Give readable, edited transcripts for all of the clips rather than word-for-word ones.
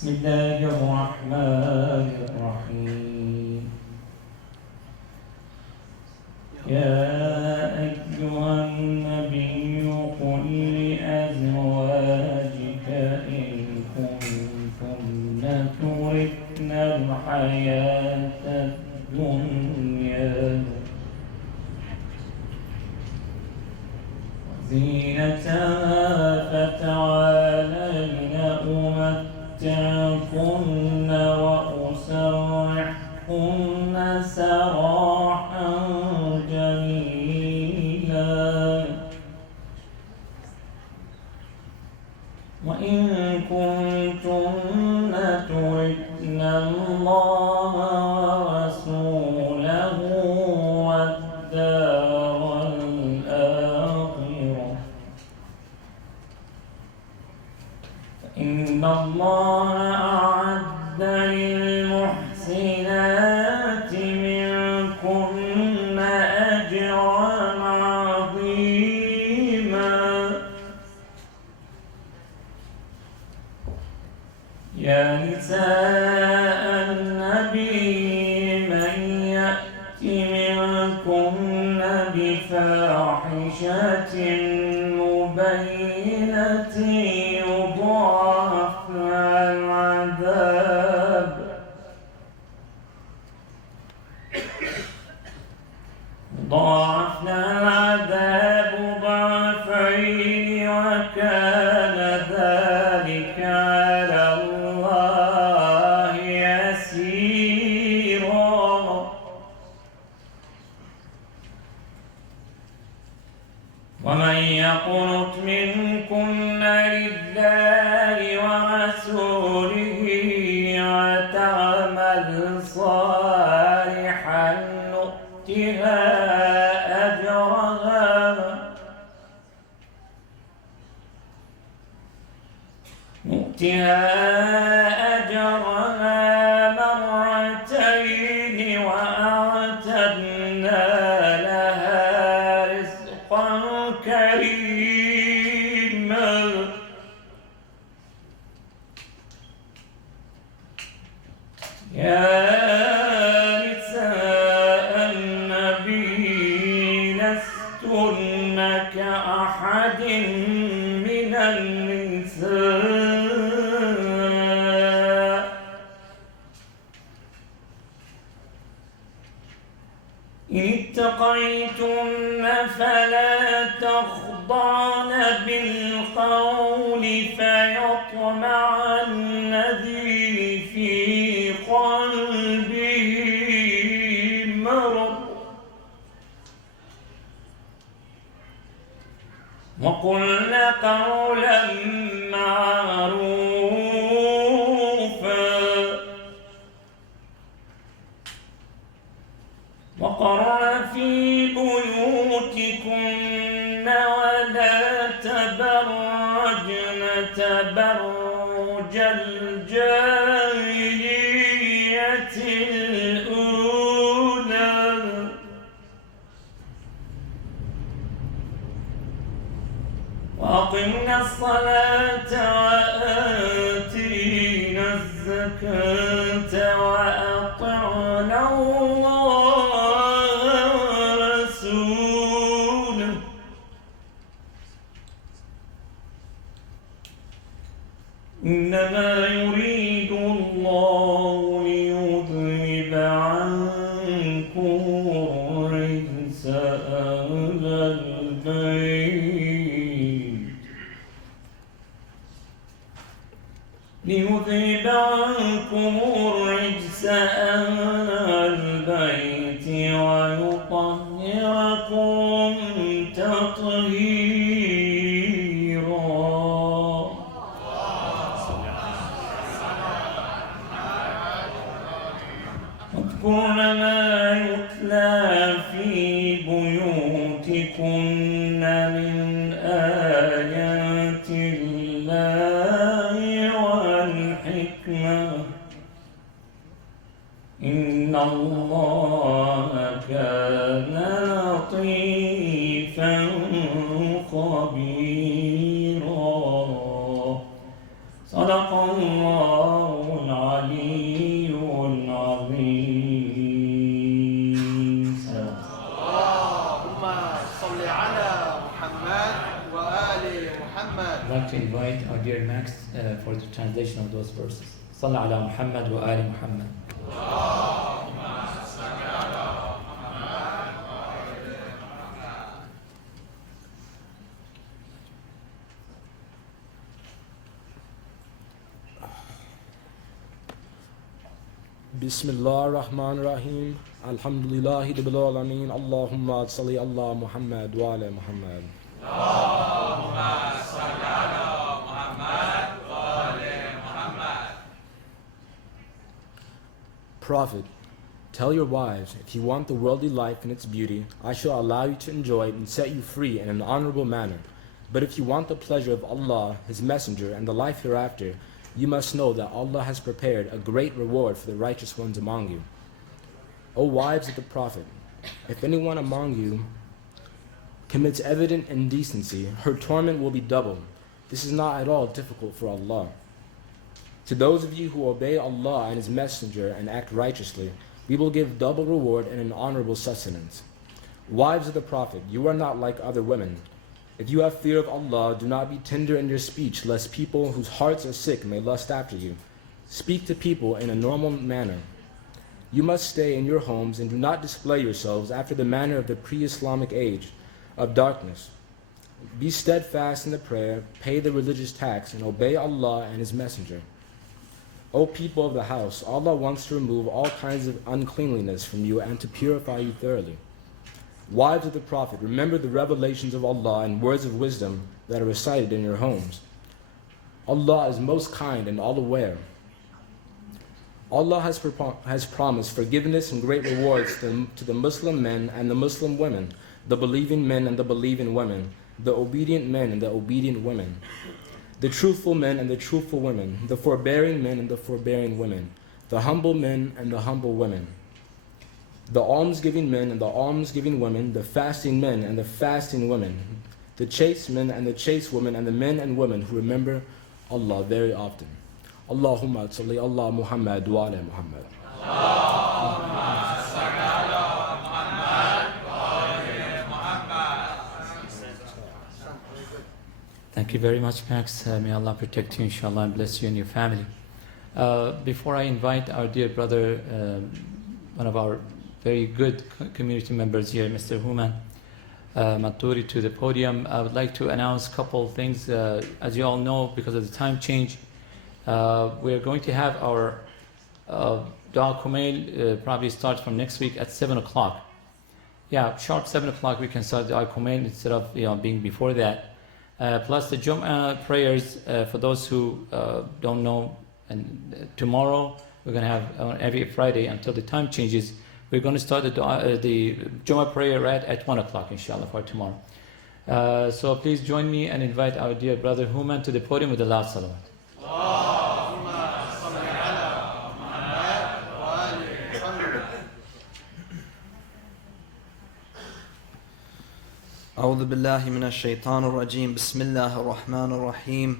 بسم الله الرحمن الرحيم. يا أيها النبي قل لأزواجك إن كنتن تردن الحياة الدنيا وزينتها فتعالين أمتعكن وأسرحكن سراحا جميلا. وإن كنتن تردن الله ورسوله والدار الآخرة فإن الله أعد للمحسنات منكن أجرا عظيما. يا نساء النبي من يأت منكن بفاحشة مبينة يضاعف العذاب ضعفين وكان ذلك على الله يسيرا. ومن يقنت منكن لله ورسوله وتعمل صالحا نؤتها أجرها مرتين وأعتدنا لها رزقا كريما. يا نساء النبي لستن كأحد من النساء إن اتقيتن فلا تخضعن بالقول فيطمع الذي في قلبه مرض وقلن قولا معروفا وقرن في بيوتكن ولا تبرجن تبرج الجاهلية الأولى وأقمنا الصلاة وآتينا الزكاة وأطعنا الله ورسوله إنما يريد الله ليذهب عنكم الرجس أهل البيت ويطهركم تطهيرا. واذكرن ما يتلى في بيوتكن من آيات الله والحكمة I'd like to invite our dear Max for the translation of those verses. صلى على محمد وآل محمد. Bismillah ar-Rahman ar-Rahim. Alhamdulillahi Rabbil Alameen. Allahumma salli ala Muhammad wa ala Muhammad. Allahumma salli ala Muhammad wa ala Muhammad. Prophet, tell your wives, if you want the worldly life and its beauty, I shall allow you to enjoy it and set you free in an honorable manner. But if you want the pleasure of Allah, His Messenger, and the life hereafter, you must know that Allah has prepared a great reward for the righteous ones among you. O wives of the Prophet, if anyone among you commits evident indecency, her torment will be doubled. This is not at all difficult for Allah. To those of you who obey Allah and His Messenger and act righteously, we will give double reward and an honorable sustenance. Wives of the Prophet, you are not like other women. If you have fear of Allah, do not be tender in your speech, lest people whose hearts are sick may lust after you. Speak to people in a normal manner. You must stay in your homes and do not display yourselves after the manner of the pre-Islamic age of darkness. Be steadfast in the prayer, pay the religious tax, and obey Allah and His Messenger. O people of the house, Allah wants to remove all kinds of uncleanliness from you and to purify you thoroughly. Wives of the Prophet, remember the revelations of Allah and words of wisdom that are recited in your homes. Allah is most kind and all aware. Allah has promised forgiveness and great rewards to the Muslim men and the Muslim women, the believing men and the believing women, the obedient men and the obedient women, the truthful men and the truthful women, the forbearing men and the forbearing women, the humble men and the humble women, the almsgiving men and the almsgiving women, the fasting men and the fasting women, the chaste men and the chaste women, and the men and women who remember Allah very often. Allahumma salli ala Muhammad wa ala Muhammad. Allahumma salli ala Muhammad wa ala Muhammad. Thank you very much, Max. May Allah protect you, inshallah, and bless you and your family. Before I invite our dear brother, one of our very good community members here, Mr. Human Maturi, to the podium, I would like to announce a couple of things. As you all know, because of the time change, we're going to have our Dua Kumail probably start from next week at 7 o'clock. Yeah, sharp 7 o'clock we can start Dua Kumail instead of being before that. Plus the Jum'ah prayers, for those who don't know, and tomorrow we're going to have every Friday until the time changes. We're going to start the Jum'ah prayer at 1 o'clock, inshallah, for tomorrow. So please join me and invite our dear brother Human to the podium with the last salawat. أعوذ بالله من الشيطان الرجيم بسم الله الرحمن الرحيم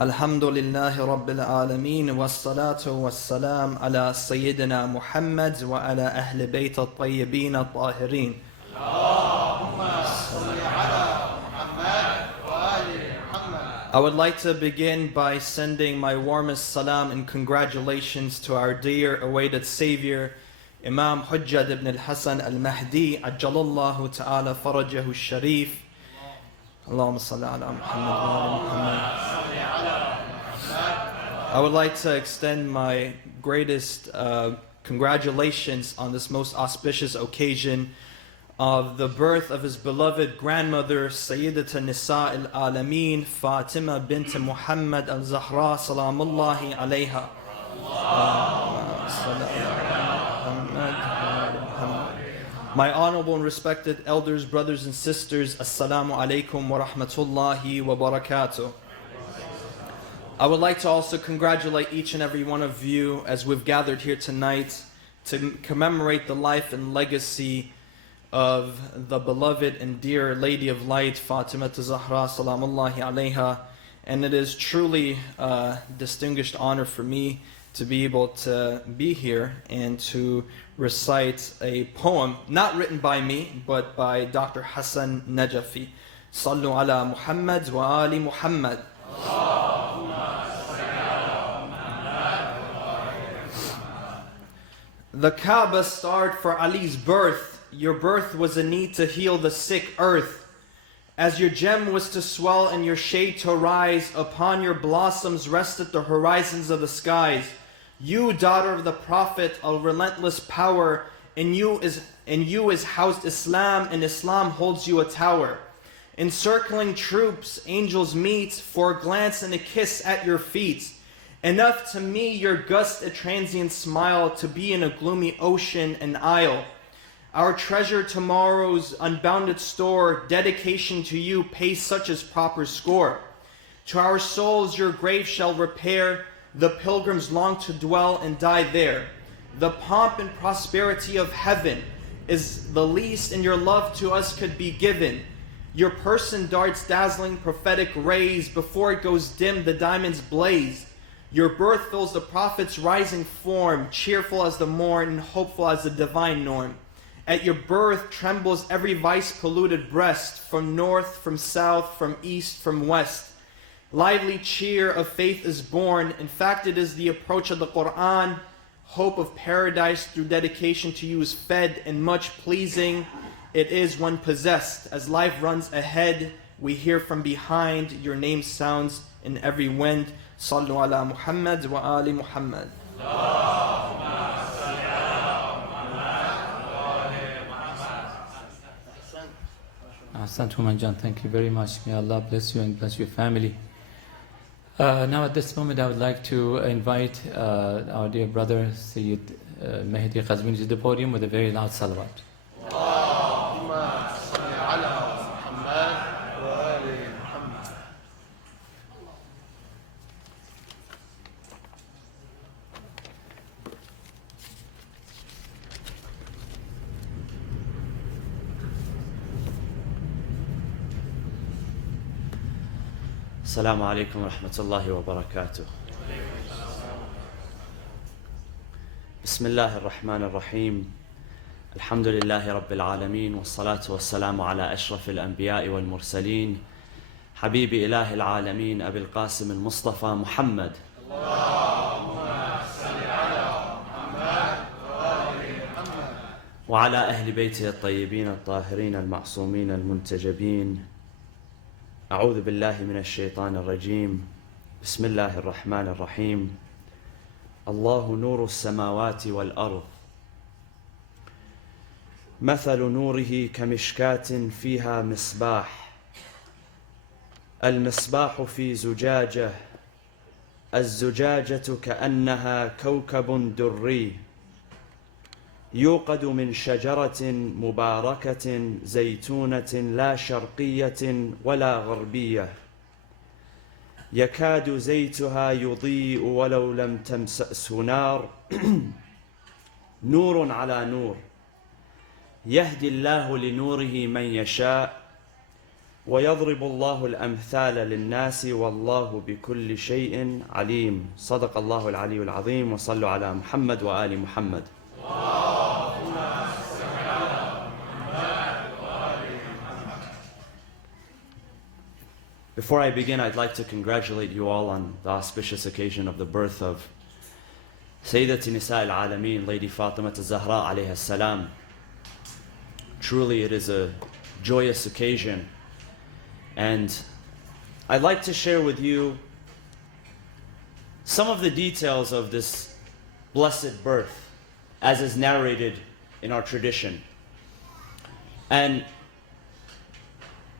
الحمد لله رب العالمين والصلاة والسلام على سيدنا محمد وعلى أهل بيت الطيبين الطاهرين اللهم صل على محمد وآل محمد. I would like to begin by sending my warmest salam and congratulations to our dear awaited Savior, Imam Hujjat ibn al-Hasan al-Mahdi, Ajjalallahu ta'ala farajahu al-Sharif. Allahumma salli ala Muhammad wa ala Muhammad. I would like to extend my greatest congratulations on this most auspicious occasion of the birth of his beloved grandmother, Sayyidat Nisa al-Alameen, Fatima bint Muhammad al-Zahra, salamullahi alayha. My honorable and respected elders, brothers and sisters, Assalamu alaikum wa rahmatullahi wa barakatuh. I would like to also congratulate each and every one of you as we've gathered here tonight to commemorate the life and legacy of the beloved and dear Lady of Light, Fatima Zahra, salamullahi alayha. And it is truly a distinguished honor for me to be able to be here and to recite a poem, not written by me, but by Dr. Hassan Najafi. صلوا على محمد وآل محمد. The Kaaba starred for Ali's birth. Your birth was a need to heal the sick earth. As your gem was to swell and your shade to rise, upon your blossoms rested the horizons of the skies. You, daughter of the Prophet, a relentless power, in you is housed Islam, and Islam holds you a tower. Encircling troops, angels meet, for a glance and a kiss at your feet. Enough to me your gust a transient smile, to be in a gloomy ocean an isle. Our treasure tomorrow's unbounded store, dedication to you pays such as proper score. To our souls your grave shall repair, the pilgrims long to dwell and die there. The pomp and prosperity of heaven is the least, and your love to us could be given. Your person darts dazzling prophetic rays, before it goes dim the diamonds blaze. Your birth fills the Prophet's rising form, cheerful as the morn, hopeful as the divine norm. At your birth trembles every vice-polluted breast, from north, from south, from east, from west. Lively cheer of faith is born. In fact, it is the approach of the Quran. Hope of paradise through dedication to you is fed, and much pleasing it is when possessed. As life runs ahead, we hear from behind. Your name sounds in every wind. Sallu ala Muhammad wa ali Muhammad. Ahsan Humanjan, thank you very much. May Allah bless you and bless your family. Now at this moment I would like to invite our dear brother Sayyid Mehdi Qazwini to the podium with a very loud salawat. اللهم صل على محمد وآل محمد. السلام عليكم ورحمة الله وبركاته. بسم الله الرحمن الرحيم. الحمد لله رب العالمين، والصلاة والسلام على أشرف الأنبياء والمرسلين، حبيب إله العالمين أبي القاسم المصطفى محمد. اللهم صل على محمد وآل محمد. وعلى أهل بيته الطيبين الطاهرين المعصومين المنتجبين. أعوذ بالله من الشيطان الرجيم. بسم الله الرحمن الرحيم. الله نور السماوات والأرض، مثل نوره كمشكاة فيها مصباح، المصباح في زجاجة، الزجاجة كأنها كوكب دري، يوقد من شجرة مباركة زيتونة لا شرقية ولا غربية، يكاد زيتها يضيء ولو لم تمسسه نار، نور على نور، يهدي الله لنوره من يشاء، ويضرب الله الأمثال للناس والله بكل شيء عليم. صدق الله العلي العظيم، وصلوا على محمد وآل محمد. Before I begin, I'd like to congratulate you all on the auspicious occasion of the birth of Sayyidati Nisa al-Alameen, Lady Fatima al-Zahra alayha salam. Truly it is a joyous occasion, and I'd like to share with you some of the details of this blessed birth as is narrated in our tradition, and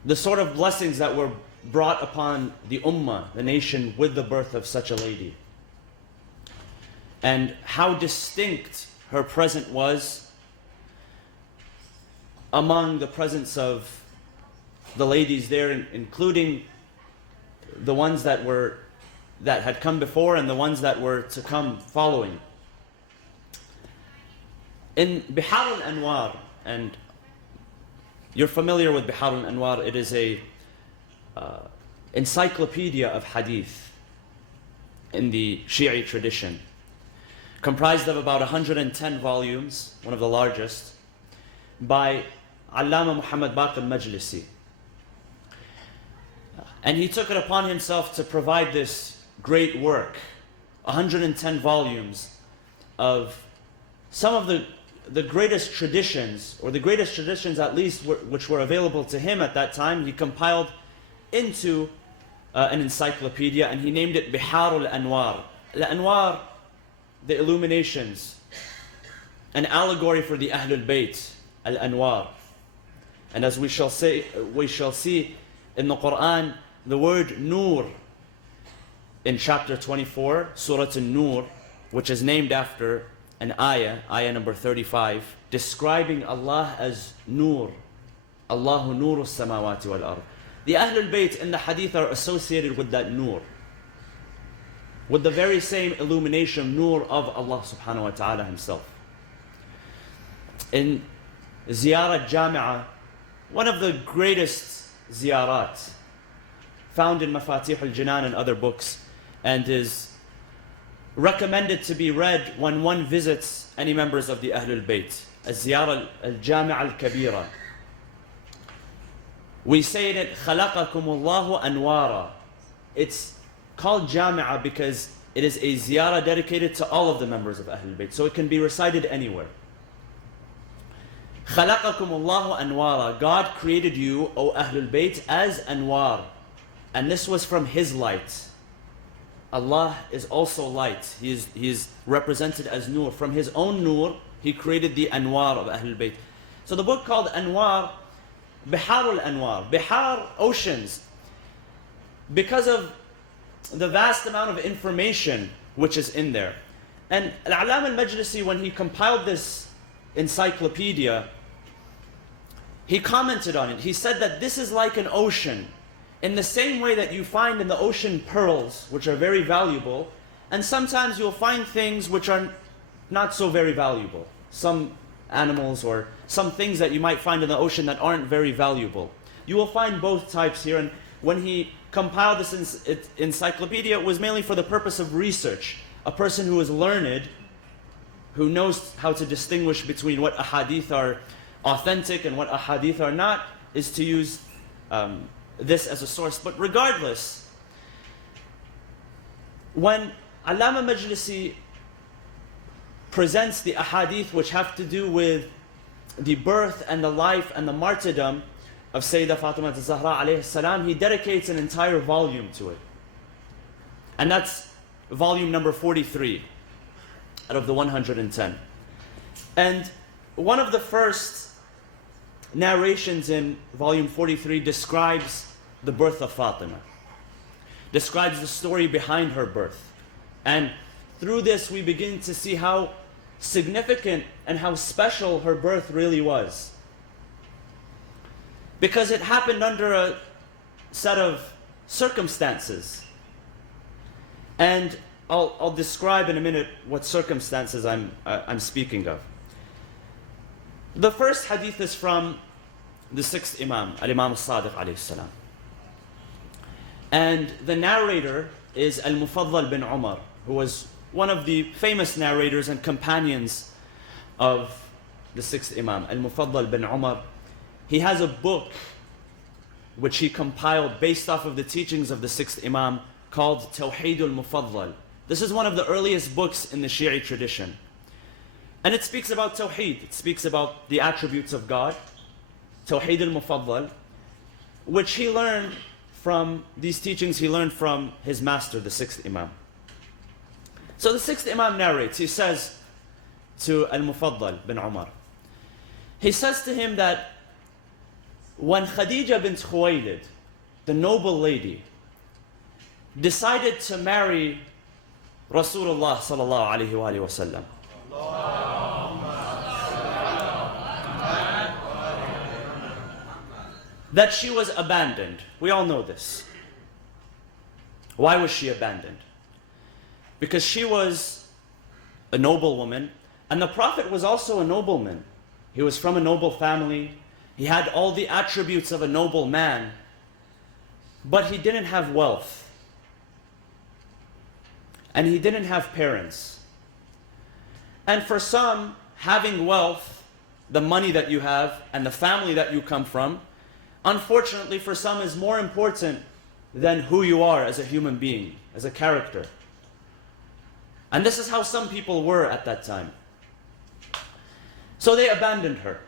the sort of blessings that were brought upon the ummah, the nation, with the birth of such a lady, and how distinct her present was among the presence of the ladies there, including the ones that had come before and the ones that were to come following. In Bihar al-Anwar, and you're familiar with Bihar al-Anwar, it is a encyclopedia of hadith in the Shi'i tradition, comprised of about 110 volumes, one of the largest, by Allama Muhammad Baqir al-Majlisi. And he took it upon himself to provide this great work, 110 volumes of some of the greatest traditions, or the greatest traditions at least which were available to him at that time. He compiled into an encyclopedia, and he named it Bihar al-Anwar. Al-Anwar, the illuminations, an allegory for the Ahlul Bayt, Al-Anwar. And as we shall see in the Quran, the word Nur in chapter 24, Surah An-Nur, which is named after an ayah number 35, describing Allah as Nur. Allahu Nuru Samawati wal Ard. The Ahlul Bayt in the hadith are associated with that Nur, with the very same illumination, Nur of Allah subhanahu wa ta'ala himself. In Ziyarat Jami'ah, one of the greatest ziyarat found in Mafatih al-Jinan and other books, and is recommended to be read when one visits any members of the Ahlul Bayt, Ziyara al-Jami'ah al-Kabira. We say in it, خَلَقَكُمُ اللَّهُ أَنْوَارًا. It's called Jami'ah because it is a ziyarah dedicated to all of the members of Ahlul Bayt, so it can be recited anywhere. خَلَقَكُمُ اللَّهُ أَنْوَارًا. God created you, O Ahlul Bayt, as Anwar. And this was from His light. Allah is also light. He is represented as Nur. From His own Nur, He created the Anwar of Ahlul Bayt. So the book called Anwar, Bihar al-Anwar, Bihar, oceans, because of the vast amount of information which is in there. And Al-Alam al-Majlisi, when he compiled this encyclopedia, he commented on it. He said that this is like an ocean, in the same way that you find in the ocean pearls, which are very valuable, and sometimes you'll find things which are not so very valuable. Some animals or some things that you might find in the ocean that aren't very valuable. You will find both types here, and when he compiled this encyclopedia, it was mainly for the purpose of research. A person who is learned, who knows how to distinguish between what ahadith are authentic and what ahadith are not, is to use this as a source. But regardless, when Allama Majlisi presents the ahadith which have to do with the birth and the life and the martyrdom of Sayyidah Fatima al-Zahra alayhi salam, he dedicates an entire volume to it. And that's volume number 43 out of the 110. And one of the first narrations in volume 43 describes the birth of Fatima, describes the story behind her birth. And through this we begin to see how significant and how special her birth really was. Because it happened under a set of circumstances. And I'll describe in a minute what circumstances I'm speaking of. The first hadith is from the sixth Imam, Al-Imam al-Sadiq alayhi salam. And the narrator is Al-Mufaddal bin Umar, who was one of the famous narrators and companions of the sixth Imam, Al-Mufaddal bin Umar. He has a book which he compiled based off of the teachings of the sixth Imam called Tawheed al-Mufaddal. This is one of the earliest books in the Shi'i tradition. And it speaks about Tawheed. It speaks about the attributes of God, Tawheed al-Mufaddal, which he learned from, these teachings he learned from his master, the sixth Imam. So the sixth Imam narrates, he says to Al-Mufaddal bin Umar, he says to him that when Khadija bint Khuwaylid, the noble lady, decided to marry Rasulullah sallallahu alayhi wa sallam, that she was abandoned. We all know this. Why was she abandoned? Because she was a noble woman, and the Prophet was also a nobleman. He was from a noble family. He had all the attributes of a noble man, but he didn't have wealth. And he didn't have parents. And for some, having wealth, the money that you have, and the family that you come from, unfortunately for some is more important than who you are as a human being, as a character. And this is how some people were at that time. So they abandoned her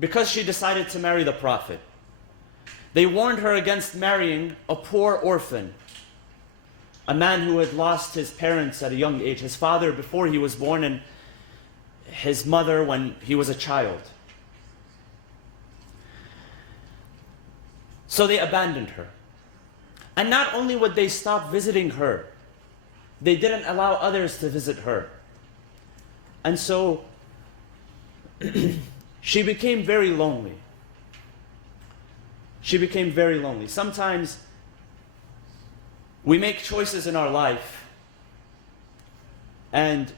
because she decided to marry the Prophet. They warned her against marrying a poor orphan, a man who had lost his parents at a young age, his father before he was born and his mother when he was a child. So they abandoned her. And not only would they stop visiting her, they didn't allow others to visit her. And so she became very lonely. She became very lonely. Sometimes we make choices in our life, and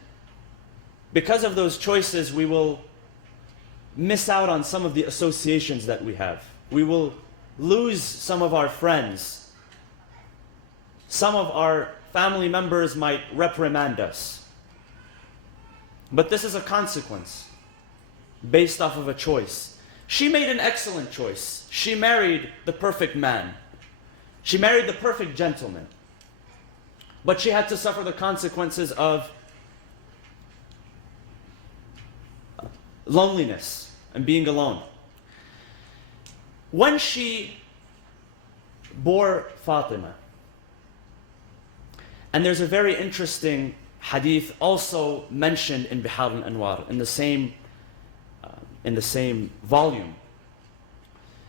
because of those choices, we will miss out on some of the associations that we have. We will lose some of our friends. Some of our family members might reprimand us. But this is a consequence based off of a choice. She made an excellent choice. She married the perfect man. She married the perfect gentleman. But she had to suffer the consequences of loneliness and being alone. When she bore Fatima, and there's a very interesting hadith also mentioned in Bihar al-Anwar, in the same volume.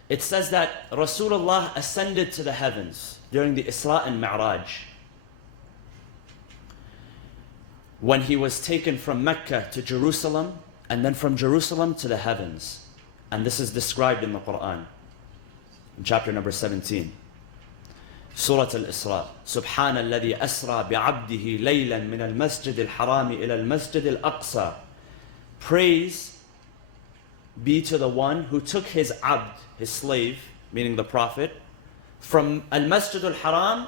It says that Rasulullah ascended to the heavens during the Isra and Mi'raj, when he was taken from Mecca to Jerusalem, and then from Jerusalem to the heavens. And this is described in the Quran, in chapter number 17. Surah Al-Isra. سبحان الذي أسرى بعبده ليلا من المسجد الحرام إلى المسجد الأقصى. Praise be to the one who took his abd, his slave, meaning the Prophet, from Al-Masjid al-Haram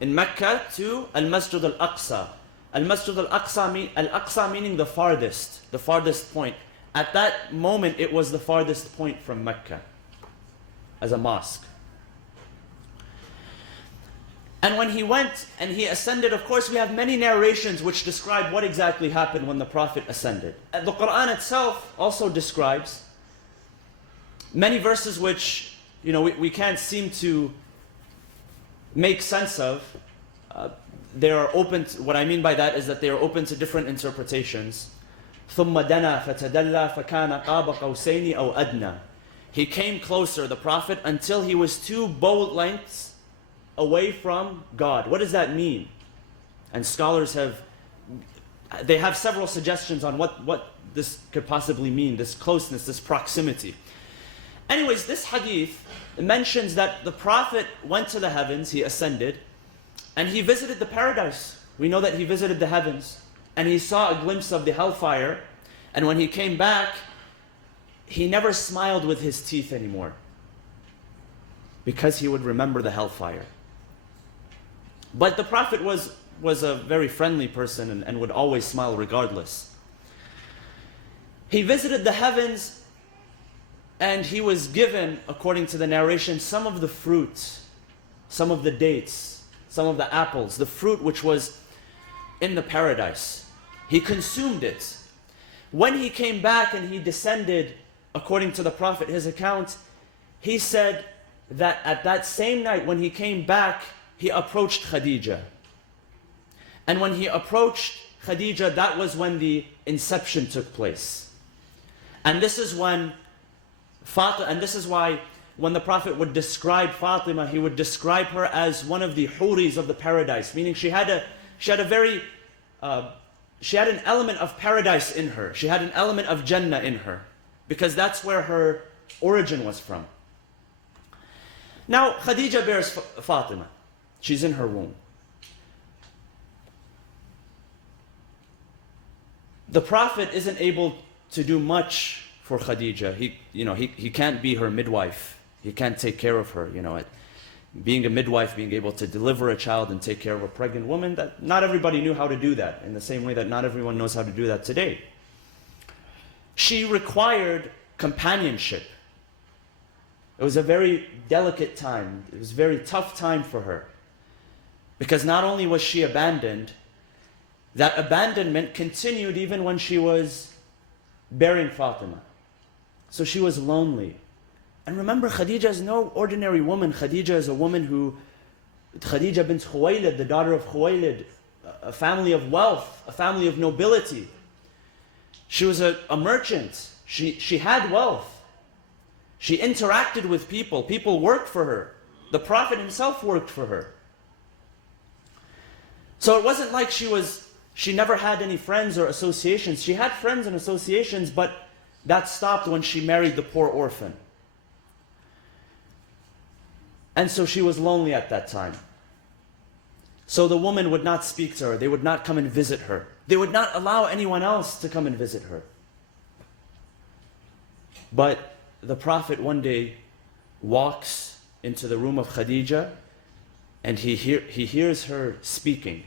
in Mecca to Al-Masjid al-Aqsa. Al-Masjid al-Aqsa meaning the farthest point. At that moment, it was the farthest point from Mecca as a mosque. And when he went and he ascended, of course, we have many narrations which describe what exactly happened when the Prophet ascended. And the Quran itself also describes many verses which, we can't seem to make sense of. They are open to, what I mean by that is that they are open to different interpretations. ثُمَّ دَنَا فَتَدَلَّى فَكَانَ قَابَ قَوْسَيْنِ أَوْ أَدْنَى. He came closer, the Prophet, until he was 2 bow lengths away from God. What does that mean? And scholars have several suggestions on what this could possibly mean, this closeness, this proximity. Anyways, this hadith mentions that the Prophet went to the heavens, he ascended, and he visited the paradise. We know that he visited the heavens, and he saw a glimpse of the hellfire, and when he came back, he never smiled with his teeth anymore, because he would remember the hellfire. But the Prophet was a very friendly person and would always smile regardless. He visited the heavens, and he was given, according to the narration, some of the fruit, some of the dates, some of the apples, the fruit which was in the paradise. He consumed it. When he came back and he descended, according to the Prophet, his account, he said that at that same night when he came back, he approached Khadija. And when he approached Khadija, that was when the inception took place. And this is when why when the Prophet would describe Fatima, he would describe her as one of the huris of the paradise, meaning she had an element of paradise in her. She had an element of Jannah in her, because that's where her origin was from. Now, Khadija bears Fatima. She's in her womb. The Prophet isn't able to do much for Khadija. He can't be her midwife. He can't take care of her. Being a midwife, being able to deliver a child and take care of a pregnant woman, that not everybody knew how to do that, in the same way that not everyone knows how to do that today. She required companionship. It was a very delicate time. It was a very tough time for her. Because not only was she abandoned, that abandonment continued even when she was bearing Fatima. So she was lonely. And remember, Khadija is no ordinary woman. Khadija is a woman who, Khadija bint Khuwaylid, the daughter of Khuwaylid, a family of wealth, a family of nobility. She was a merchant. She had wealth. She interacted with people. People worked for her. The Prophet himself worked for her. So it wasn't like she never had any friends or associations. She had friends and associations, but that stopped when she married the poor orphan. And so she was lonely at that time. So the woman would not speak to her. They would not come and visit her. They would not allow anyone else to come and visit her. But the Prophet one day walks into the room of Khadija and he hears her speaking.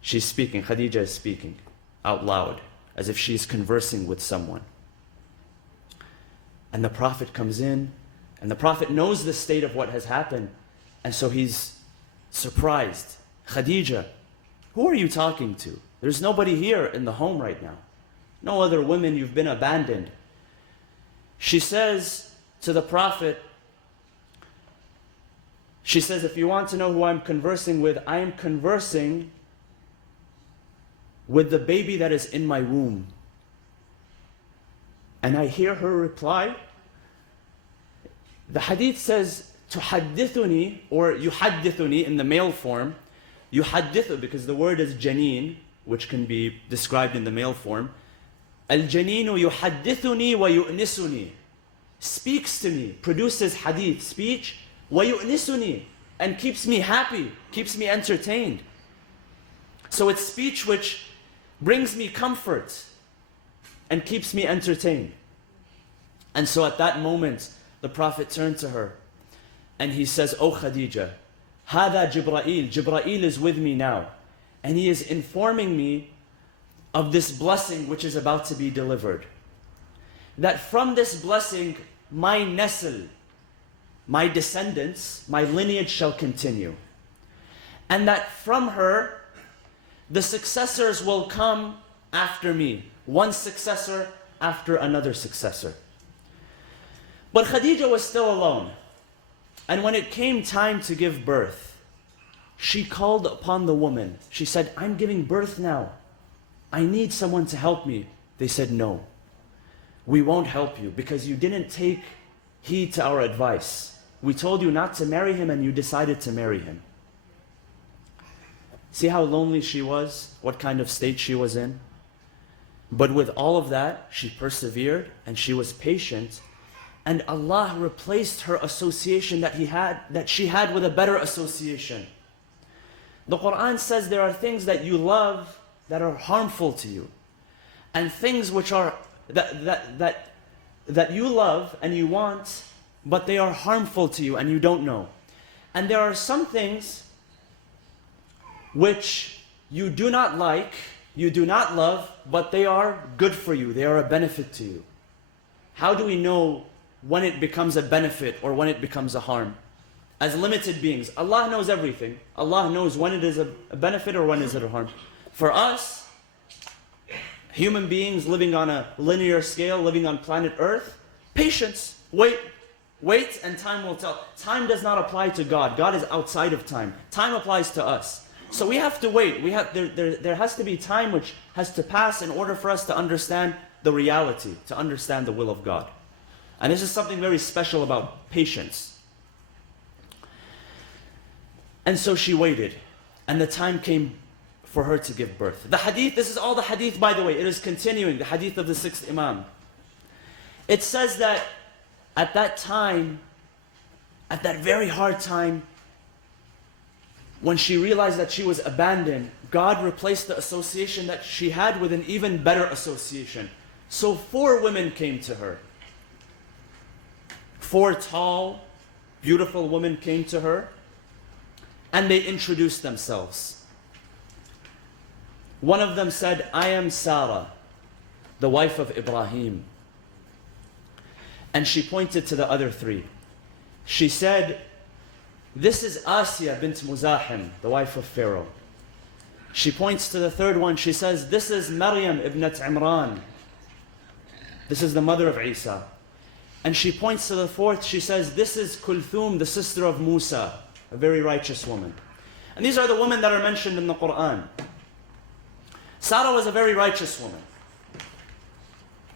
She's speaking, Khadija is speaking out loud as if she's conversing with someone. And the Prophet comes in and the Prophet knows the state of what has happened, and so he's surprised. Khadija, who are you talking to? There's nobody here in the home right now. No other women, you've been abandoned. She says to the Prophet, she says, if you want to know who I'm conversing with, I am conversing with the baby that is in my womb. And I hear her reply. The hadith says, tuhaddithuni, or yuhaddithuni in the male form. Yuhaddithu, because the word is janeen, which can be described in the male form. Al-janinu yuhaddithuni wa yu'nisuni. Speaks to me, produces hadith, speech, wa yu'nisuni, and keeps me happy, keeps me entertained. So it's speech which brings me comfort and keeps me entertained. And so at that moment, the Prophet turned to her and he says, "Oh Khadija, Hada Jibra'il, Jibra'il is with me now, and he is informing me of this blessing which is about to be delivered. That from this blessing, my nesl, my descendants, my lineage shall continue. And that from her, the successors will come after me, one successor after another successor." But Khadija was still alone. And when it came time to give birth, she called upon the woman. She said, "I'm giving birth now. I need someone to help me." They said, "No, we won't help you because you didn't take heed to our advice. We told you not to marry him and you decided to marry him." See how lonely she was, what kind of state she was in? But with all of that, she persevered and she was patient. And Allah replaced her association that she had with a better association. The Quran says there are things that you love that are harmful to you, and things which are that you love and you want, but they are harmful to you and you don't know. And there are some things which you do not like, you do not love, but they are good for you, they are a benefit to you. How do we know when it becomes a benefit or when it becomes a harm? As limited beings, Allah knows everything. Allah knows when it is a benefit or when is it a harm. For us, human beings living on a linear scale, living on planet Earth, patience, wait and time will tell. Time does not apply to God. God is outside of time. Time applies to us. So we have to wait. There has to be time which has to pass in order for us to understand the reality, to understand the will of God. And this is something very special about patience. And so she waited, and the time came for her to give birth. The hadith, this is all the hadith, by the way, it is continuing, the hadith of the 6th Imam. It says that at that time, at that very hard time, when she realized that she was abandoned, God replaced the association that she had with an even better association. So 4 women came to her. 4 tall, beautiful women came to her, and they introduced themselves. One of them said, "I am Sarah, the wife of Ibrahim." And she pointed to the other 3. She said, This is Asiya bint Muzahim, the wife of Pharaoh. She points to the third one. She says, this is Maryam ibnat Imran. This is the mother of Isa. And she points to the fourth. She says, this is Kulthum, the sister of Musa, a very righteous woman. And these are the women that are mentioned in the Quran. Sarah was a very righteous woman.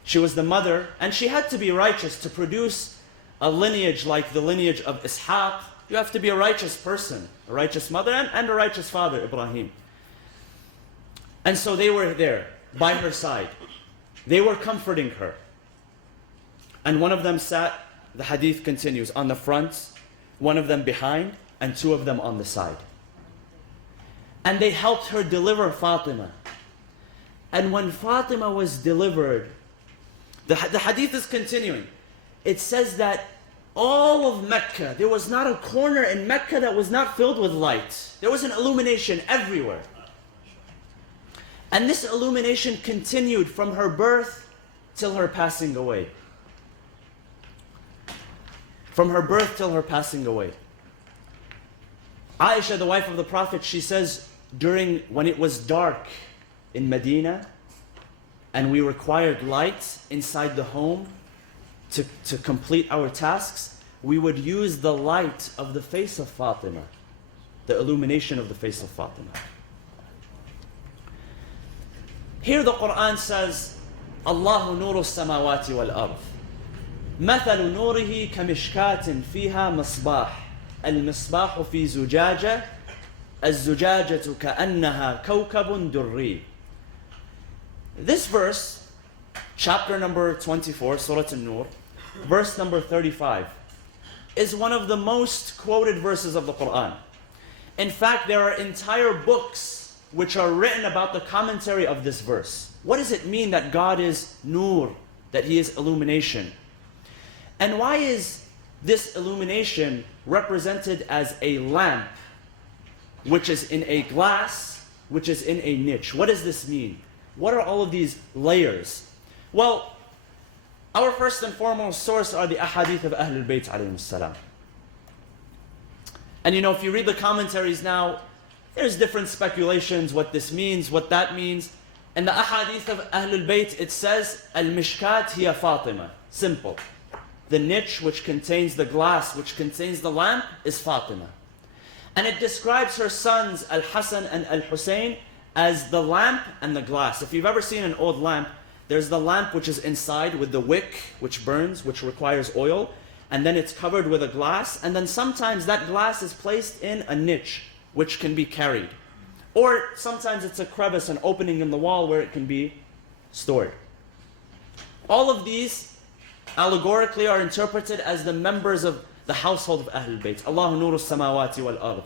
She was the mother, and she had to be righteous to produce a lineage like the lineage of Ishaq. You have to be a righteous person, a righteous mother and a righteous father, Ibrahim. And so they were there by her side. They were comforting her. And one of them sat, the hadith continues, on the front, one of them behind, and two of them on the side. And they helped her deliver Fatima. And when Fatima was delivered, the hadith is continuing. It says that all of Mecca, there was not a corner in Mecca that was not filled with light. There was an illumination everywhere. And this illumination continued from her birth till her passing away. From her birth till her passing away. Aisha, the wife of the Prophet, she says, when it was dark in Medina, and we required light inside the home to complete our tasks, we would use the light of the face of Fatima, the illumination of the face of Fatima. Here the Quran says, Allahu nuru samawati wal ard. مثل نوره كمشكاة فيها مصباح المصباح في زجاجة الزجاجة كأنها كوكب دري. This verse, chapter number 24, Surah An-Nur, verse number 35, is one of the most quoted verses of the Quran. In fact, there are entire books which are written about the commentary of this verse. What does it mean that God is nur, that He is illumination? And why is this illumination represented as a lamp, which is in a glass, which is in a niche? What does this mean? What are all of these layers? Well, our first and foremost source are the ahadith of Ahlul Bayt alayhim salam. And if you read the commentaries now, there's different speculations what this means, what that means. In the ahadith of Ahlul Bayt, it says, Al-Mishkat hiya Fatima. Simple. The niche which contains the glass, which contains the lamp, is Fatima. And it describes her sons, Al-Hasan and Al-Hussein, as the lamp and the glass. If you've ever seen an old lamp, there's the lamp which is inside with the wick, which burns, which requires oil, and then it's covered with a glass, and then sometimes that glass is placed in a niche, which can be carried. Or sometimes it's a crevice, an opening in the wall where it can be stored. All of these allegorically are interpreted as the members of the household of Ahlul Bayt. Allahu nuru samawati wal ard.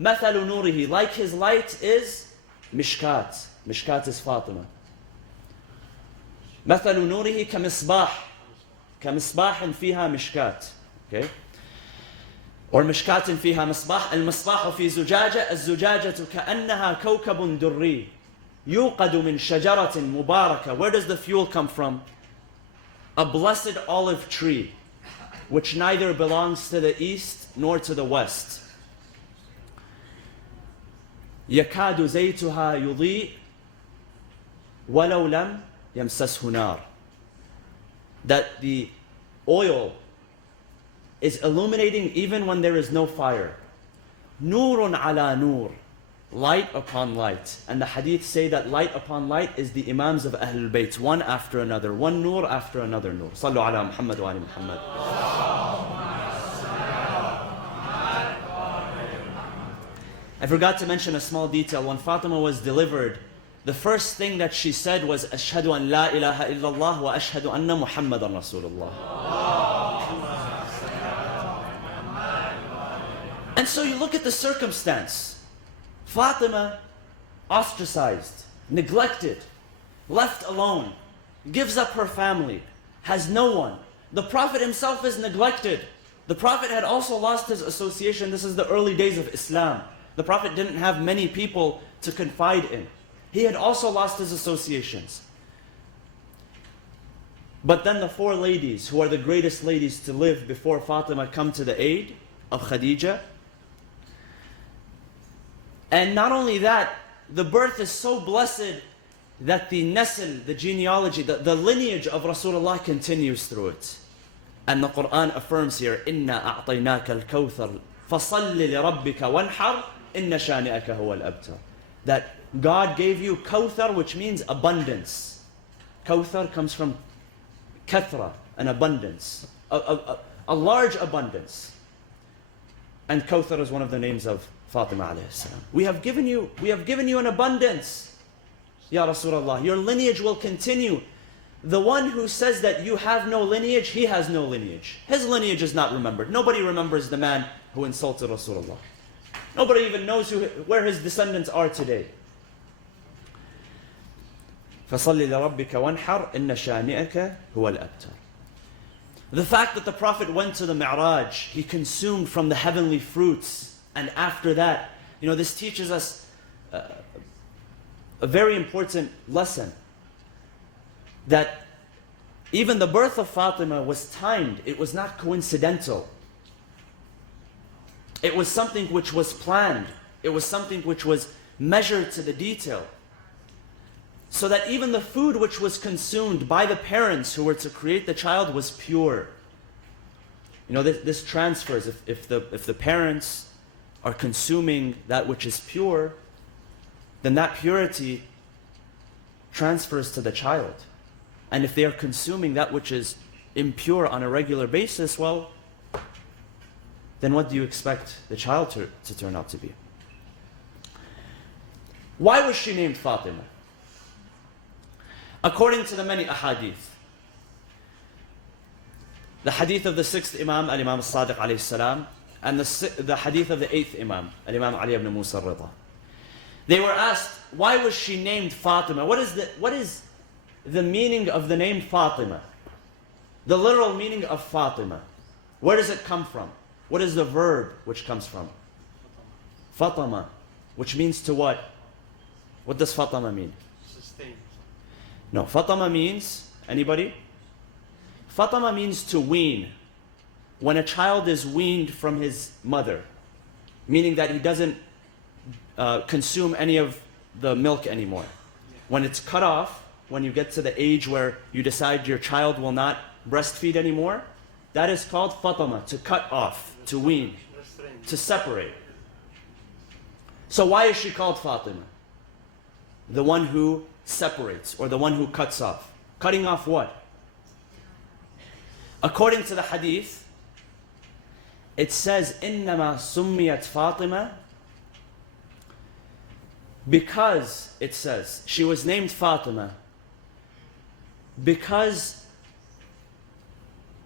Mathalu nurihi, like His light is mishkat. Mishkat is Fatima. Mathalu nurihi kamisbah. Kamisbahin fiha mishkat. Okay? Or mishkatin fiha misbah. Al-misbahu fi zujaja. Az-zujajatu ka'annaha kawkabun durri. Yuqadu min shajaratin mubaraka. Where does the fuel come from? A blessed olive tree, which neither belongs to the east nor to the west. يَكَادُ زَيْتُهَا يُضِيء وَلَوْ لَمْ يَمْسَسْهُ نَارٌ. That the oil is illuminating even when there is no fire. نُورٌ عَلَى نُور. Light upon light. And the hadith say that light upon light is the imams of Ahlul Bayt, one after another, one nur after another nur. Sallu ala Muhammad wa ali Muhammad. I forgot to mention a small detail. When Fatima was delivered, the first thing that she said was, Ashhadu an la ilaha illallah wa ashhadu anna Muhammadan Rasulullah. And so you look at the circumstance. Fatima, ostracized, neglected, left alone, gives up her family, has no one. The Prophet himself is neglected. The Prophet had also lost his association. This is the early days of Islam. The Prophet didn't have many people to confide in. He had also lost his associations. But then the four ladies, who are the greatest ladies to live before Fatima, come to the aid of Khadija. And not only that, the birth is so blessed that the nasl, the genealogy, the lineage of Rasulullah continues through it. And the Quran affirms here, إِنَّا أَعْطَيْنَاكَ الْكَوْثَرِ فَصَلِّ لِرَبِّكَ وَانْحَرْ إِنَّ شَانِئَكَ هُوَ الْأَبْتَرِ. That God gave you Kawthar, which means abundance. Kawthar comes from kathra, an abundance, a large abundance. And Kawthar is one of the names of Fatima alayhi salam. We have given you an abundance, Ya Rasulullah. Your lineage will continue. The one who says that you have no lineage, he has no lineage. His lineage is not remembered. Nobody remembers the man who insulted Rasulullah. Nobody even knows where his descendants are today. فَصَلِّ لِرَبِّكَ وَانْحَرْ إِنَّ شَانِئَكَ هُوَ الْأَبْتَرِ. The fact that the Prophet went to the Mi'raj, he consumed from the heavenly fruits, and after that, this teaches us a very important lesson. That even the birth of Fatima was timed. It was not coincidental. It was something which was planned. It was something which was measured to the detail. So that even the food which was consumed by the parents who were to create the child was pure. This transfers. If the parents are consuming that which is pure, then that purity transfers to the child. And if they are consuming that which is impure on a regular basis, well, then what do you expect the child to turn out to be? Why was she named Fatima? According to the many ahadith, the hadith of the 6th Imam, Al-Imam As-Sadiq alayhi salam, and the hadith of the 8th Imam, Al-Imam Ali ibn Musa al-Rida. They were asked, why was she named Fatima? What is the meaning of the name Fatima? The literal meaning of Fatima. Where does it come from? What is the verb which comes from? Fatama, which means to what? What does Fatama mean? Sustain. No, Fatama means, anybody? Fatama means to wean. When a child is weaned from his mother, meaning that he doesn't consume any of the milk anymore. When it's cut off, when you get to the age where you decide your child will not breastfeed anymore, that is called Fatama, to cut off, to wean, to separate. So why is she called Fatima? The one who separates, or the one who cuts off. Cutting off what? According to the hadith, it says, إِنَّمَا سُمِّيَتْ فَاطِمَةً, because, it says, she was named Fatima because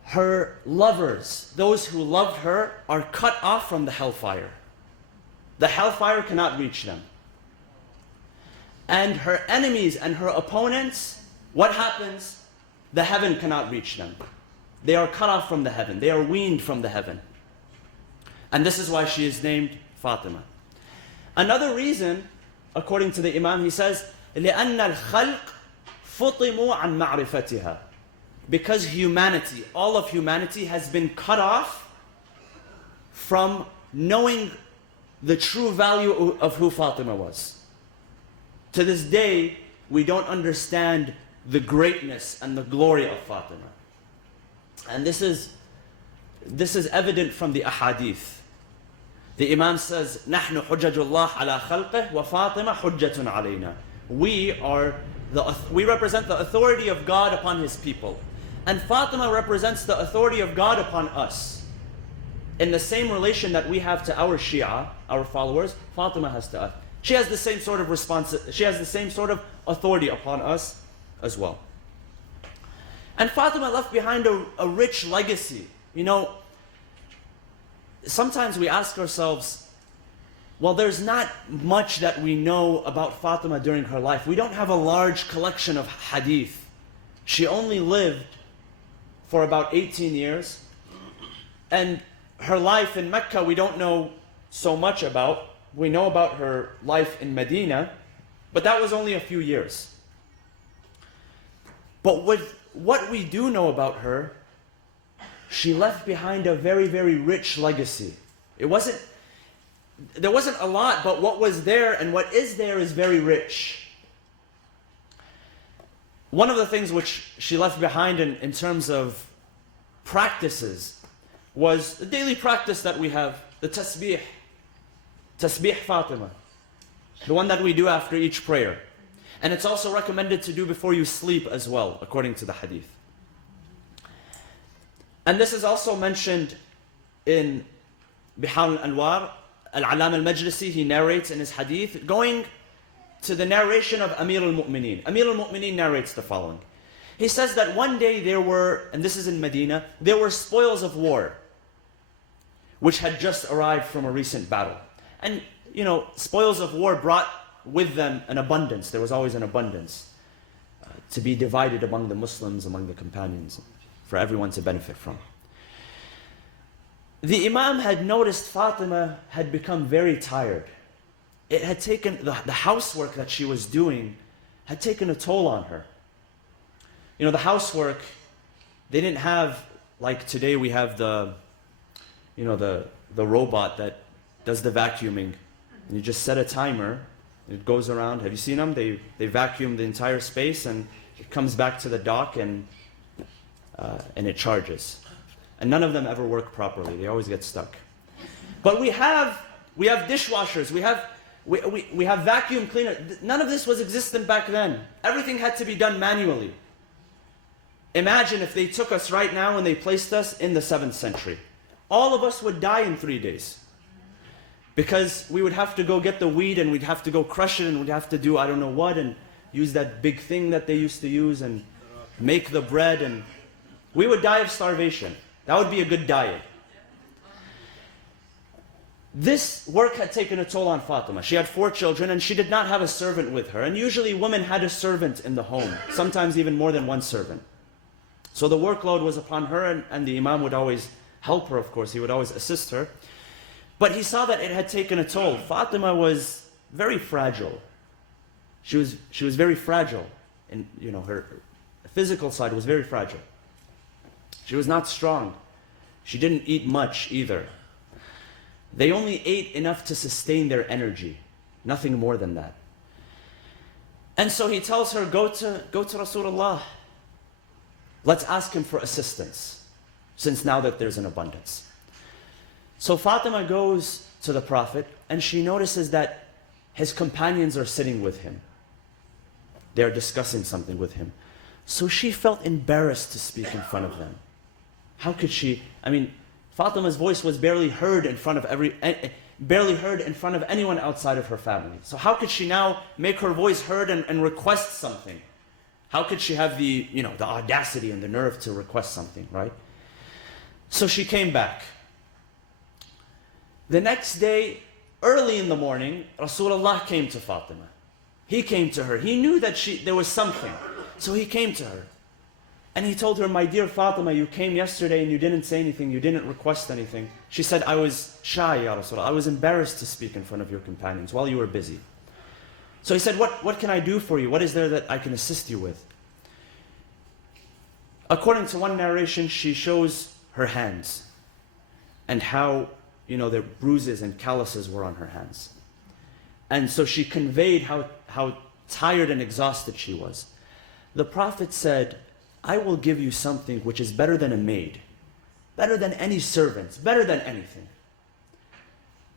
her lovers, those who loved her, are cut off from the hellfire. The hellfire cannot reach them. And her enemies and her opponents, what happens? The heaven cannot reach them. They are cut off from the heaven. They are weaned from the heaven. And this is why she is named Fatima. Another reason, according to the Imam, he says, لِأَنَّ الْخَلْقِ فُطِمُوا عَنْ مَعْرِفَتِهَا. Because humanity, all of humanity, has been cut off from knowing the true value of who Fatima was. To this day, we don't understand the greatness and the glory of Fatima. And this is evident from the ahadith. The Imam says, نحن حجج الله على خلقه وفاطمة حجة علينا. We represent the authority of God upon His people. And Fatima represents the authority of God upon us. In the same relation that we have to our Shia, our followers, Fatima has to us. She has the same sort of she has the same sort of authority upon us as well. And Fatima left behind a rich legacy. Sometimes we ask ourselves, well, there's not much that we know about Fatima during her life. We don't have a large collection of hadith. She only lived for about 18 years. And her life in Mecca, we don't know so much about. We know about her life in Medina, but that was only a few years. But with what we do know about her, she left behind a very, very rich legacy. there wasn't a lot, but what was there and what is there is very rich. One of the things which she left behind in terms of practices was the daily practice that we have, the tasbih. Tasbih Fatima. The one that we do after each prayer. And it's also recommended to do before you sleep as well, according to the hadith. And this is also mentioned in Bihar al-Anwar. Al-Alam al-Majlisi, he narrates in his hadith, going to the narration of Amir al-Mu'mineen. Amir al-Mu'mineen narrates the following. He says that one day there were, and this is in Medina, there were spoils of war, which had just arrived from a recent battle. And, you know, spoils of war brought with them an abundance. There was always an abundance to be divided among the Muslims, among the companions, for everyone to benefit from. The Imam had noticed Fatima had become very tired. It had taken, the housework that she was doing had taken a toll on her. You know, the housework, they didn't have, like today we have the, you know, the robot that does the vacuuming. And you just set a timer, it goes around. Have you seen them? They vacuum the entire space and it comes back to the dock and it charges. And none of them ever work properly. They always get stuck. But we have dishwashers. We have vacuum cleaner. None of this was existent back then. Everything had to be done manually. Imagine if they took us right now and they placed us in the 7th century. All of us would die in 3 days. Because we would have to go get the wheat and we'd have to go crush it and we'd have to do I don't know what and use that big thing that they used to use and make the bread, and we would die of starvation. That would be a good diet. This work had taken a toll on Fatima. She had 4 children and she did not have a servant with her. And usually women had a servant in the home, sometimes even more than one servant. So the workload was upon her, and the Imam would always help her, of course. He would always assist her. But he saw that it had taken a toll. Fatima was very fragile. She was very fragile. And you know, her physical side was very fragile. She was not strong. She didn't eat much either. They only ate enough to sustain their energy, nothing more than that. And so he tells her, go to Rasulullah. Let's ask him for assistance, since now that there's an abundance. So Fatima goes to the Prophet and she notices that his companions are sitting with him. They're discussing something with him. So she felt embarrassed to speak in front of them. How could she? I mean, Fatima's voice was barely heard in front of anyone outside of her family. So how could she now make her voice heard and request something? How could she have the audacity and the nerve to request something, right? So she came back. The next day, early in the morning, Rasulullah came to Fatima. He came to her. He knew that there was something. So he came to her. And he told her, my dear Fatima, you came yesterday and you didn't say anything, you didn't request anything. She said, I was shy, Ya Rasulullah. I was embarrassed to speak in front of your companions while you were busy. So he said, what can I do for you? What is there that I can assist you with? According to one narration, she shows her hands and how, the bruises and calluses were on her hands. And so she conveyed how tired and exhausted she was. The Prophet said, I will give you something which is better than a maid, better than any servant, better than anything.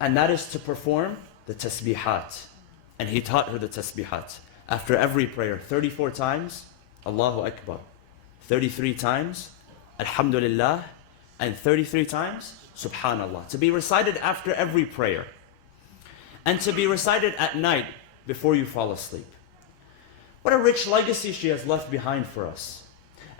And that is to perform the tasbihat. And he taught her the tasbihat. After every prayer, 34 times, Allahu Akbar. 33 times, Alhamdulillah. And 33 times, Subhanallah. To be recited after every prayer. And to be recited at night before you fall asleep. What a rich legacy she has left behind for us.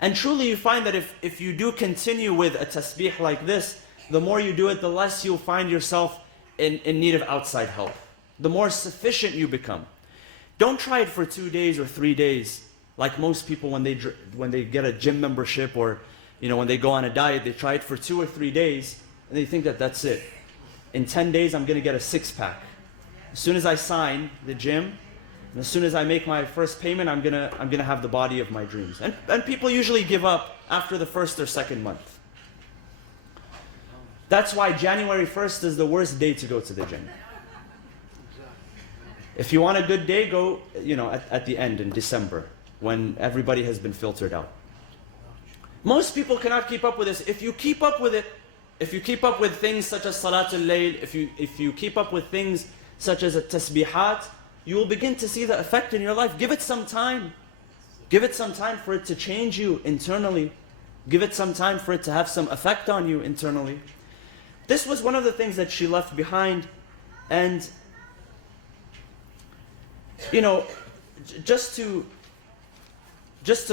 And truly you find that if you do continue with a tasbih like this, the more you do it, the less you'll find yourself in need of outside help. The more sufficient you become. Don't try it for 2 days or 3 days, like most people when they get a gym membership or when they go on a diet, they try it for 2 or 3 days and they think that that's it. In 10 days I'm going to get a 6-pack. As soon as I sign the gym, and as soon as I make my first payment, I'm gonna have the body of my dreams. And people usually give up after the first or second month. That's why January 1st is the worst day to go to the gym. If you want a good day, go, at the end in December, when everybody has been filtered out. Most people cannot keep up with this. If you keep up with it, if you keep up with things such as Salatul Layl, if you keep up with things such as a tasbihat, you will begin to see the effect in your life. Give it some time. Give it some time for it to change you internally. Give it some time for it to have some effect on you internally. This was one of the things that she left behind. And, just to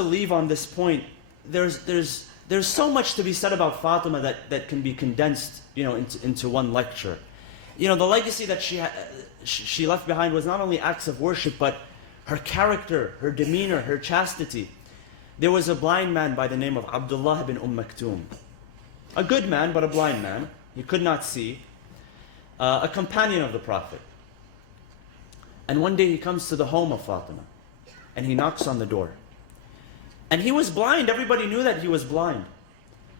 leave on this point, there's so much to be said about Fatima that can be condensed, into one lecture. The legacy that she left behind was not only acts of worship, but her character, her demeanor, her chastity. There was a blind man by the name of Abdullah bin Maktoum. A good man, but a blind man. He could not see. A companion of the Prophet. And one day he comes to the home of Fatima. And he knocks on the door. And he was blind. Everybody knew that he was blind.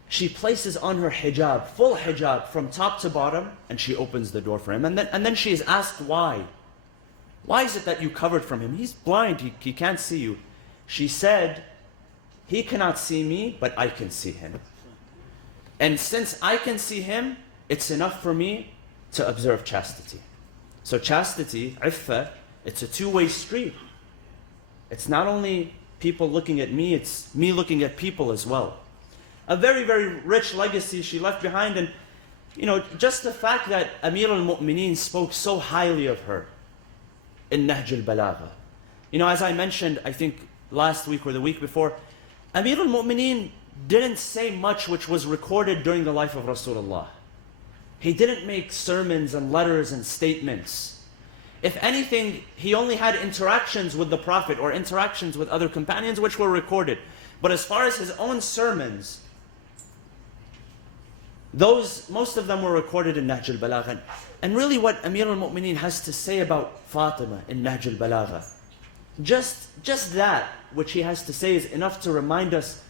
She places on her hijab, full hijab, from top to bottom, and she opens the door for him. And then she is asked why. Why is it that you covered from him? He's blind, he can't see you. She said, he cannot see me, but I can see him. And since I can see him, it's enough for me to observe chastity. So chastity, iffa, it's a two-way street. It's not only people looking at me, it's me looking at people as well. A very, very rich legacy she left behind. And, just the fact that Amir al-Mu'mineen spoke so highly of her in Nahj al-Balagha. As I mentioned, I think last week or the week before, Amir al-Mu'mineen didn't say much which was recorded during the life of Rasulullah. He didn't make sermons and letters and statements. If anything, he only had interactions with the Prophet or interactions with other companions which were recorded. But as far as his own sermons, most of them were recorded in Nahj al-Balagha. And really what Amir al-Mu'mineen has to say about Fatima in Nahj al-Balagha, just that which he has to say is enough to remind us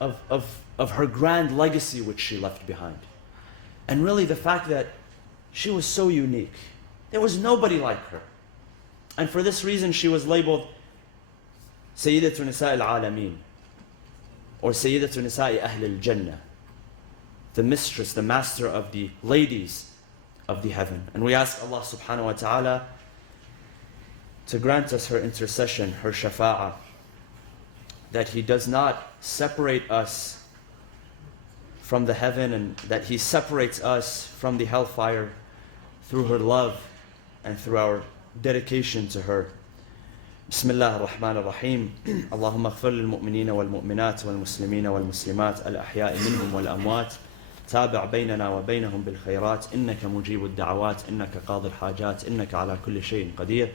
of her grand legacy which she left behind. And really the fact that she was so unique. There was nobody like her. And for this reason she was labeled Sayyidatu Nisa al-Alameen, or Sayyidatu Nisa'i Ahl al-Jannah, the mistress, the master of the ladies of the heaven. And we ask Allah subhanahu wa ta'ala to grant us her intercession, her shafa'ah, that He does not separate us from the heaven, and that He separates us from the hellfire through her love and through our dedication to her. بسم الله الرحمن الرحيم اللهم اغفر للمؤمنين والمؤمنات والمسلمين والمسلمات الأحياء منهم والأموات تابع بيننا وبينهم بالخيرات إنك مجيب الدعوات إنك قاضي الحاجات إنك على كل شيء قدير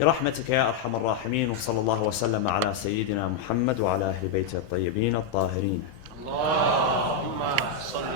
برحمتك يا أرحم الراحمين وصلى الله وسلم على سيدنا محمد وعلى أهل بيته الطيبين الطاهرين. اللهم صل